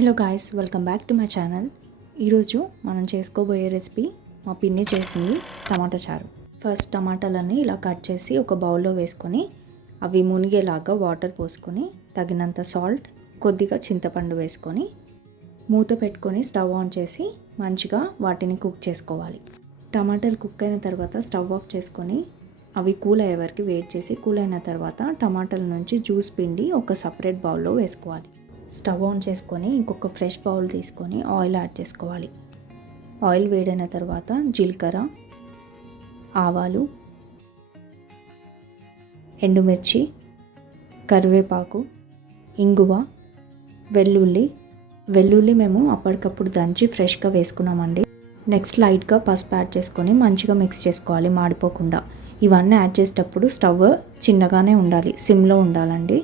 Hello guys welcome back to my channel. ఈరోజు మనం చేసుకోబోయే రెసిపీ మా పిన్ని చేసింది టమాటా చారు. ఫస్ట్ టమాటాలన్నీ ఇలా కట్ చేసి ఒక బౌల్లో వేసుకొని అవి మునిగేలాగా వాటర్ పోసుకొని తగినంత సాల్ట్ కొద్దిగా చింతపండు వేసుకొని మూత పెట్టుకొని స్టవ్ ఆన్ చేసి మంచిగా వాటిని కుక్ చేసుకోవాలి. టమాటాలు కుక్ అయిన తర్వాత స్టవ్ ఆఫ్ చేసుకొని అవి కూల్ అయ్యే వరకు వెయిట్ చేసి కూల్ అయిన తర్వాత టమాటాల నుంచి జ్యూస్ పిండి ఒక సపరేట్ బౌల్లో వేసుకోవాలి. స్టవ్ ఆన్ చేసుకొని ఇంకొక ఫ్రెష్ బౌల్ తీసుకొని ఆయిల్ యాడ్ చేసుకోవాలి. ఆయిల్ వేడైన తర్వాత జీలకర్ర ఆవాలు ఎండుమిర్చి కరివేపాకు ఇంగువ వెల్లుల్లి. వెల్లుల్లి మేము అప్పటికప్పుడు దంచి ఫ్రెష్గా వేసుకున్నామండి. నెక్స్ట్ లైట్గా పసుపు యాడ్ చేసుకొని మంచిగా మిక్స్ చేసుకోవాలి మాడిపోకుండా. ఇవన్నీ యాడ్ చేసేటప్పుడు స్టవ్ చిన్నగానే ఉండాలి సిమ్లో ఉండాలండి.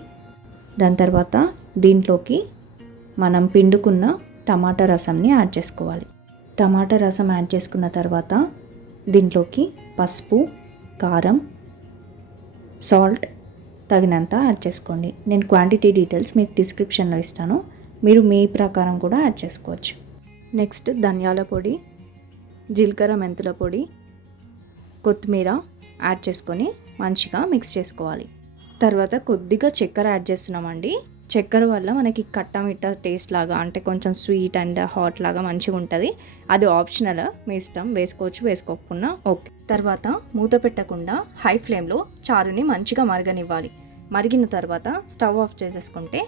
దాని తర్వాత దీంట్లోకి మనం పిండుకున్న టమాటా రసంని యాడ్ చేసుకోవాలి. టమాటా రసం యాడ్ చేసుకున్న తర్వాత దీంట్లోకి పసుపు కారం సాల్ట్ తగినంత యాడ్ చేసుకోండి. నేను క్వాంటిటీ డీటెయిల్స్ మీకు డిస్క్రిప్షన్లో ఇస్తాను. మీరు మీ ప్రకారం కూడా యాడ్ చేసుకోవచ్చు. నెక్స్ట్ ధనియాల పొడి జీలకర్ర మెంతుల పొడి కొత్తిమీర యాడ్ చేసుకొని మంచిగా మిక్స్ చేసుకోవాలి. తర్వాత కొద్దిగా చక్కెర యాడ్ చేస్తున్నామండి. చక్కెర వల్ల మనకి కట్టమిట్ట టేస్ట్ లాగా అంటే కొంచెం స్వీట్ అండ్ హాట్ లాగా మంచిగా ఉంటుంది. అది ఆప్షనల్ మీ ఇష్టం వేసుకోవచ్చు వేసుకోకుండా ఓకే తర్వాత మూత పెట్టకుండా హై ఫ్లేమ్లో చారుని మంచిగా మరగనివ్వాలి. మరిగిన తర్వాత స్టవ్ ఆఫ్ చేసేసుకుంటే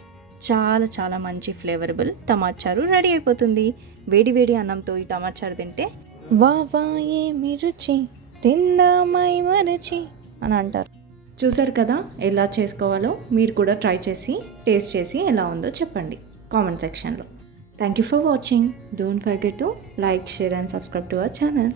చాలా చాలా మంచి ఫ్లేవరబుల్ టమాచారు చారు రెడీ అయిపోతుంది. వేడి వేడి అన్నంతో ఈ టమాచారు చారు తింటే వా వా ఏమి రుచి తిందామై మరచి అని అంటారు. చూసారు కదా ఎలా చేసుకోవాలో? మీరు కూడా ట్రై చేసి టేస్ట్ చేసి ఎలా ఉందో చెప్పండి కామెంట్ సెక్షన్లో thank you for watching don't forget to like share and subscribe to our channel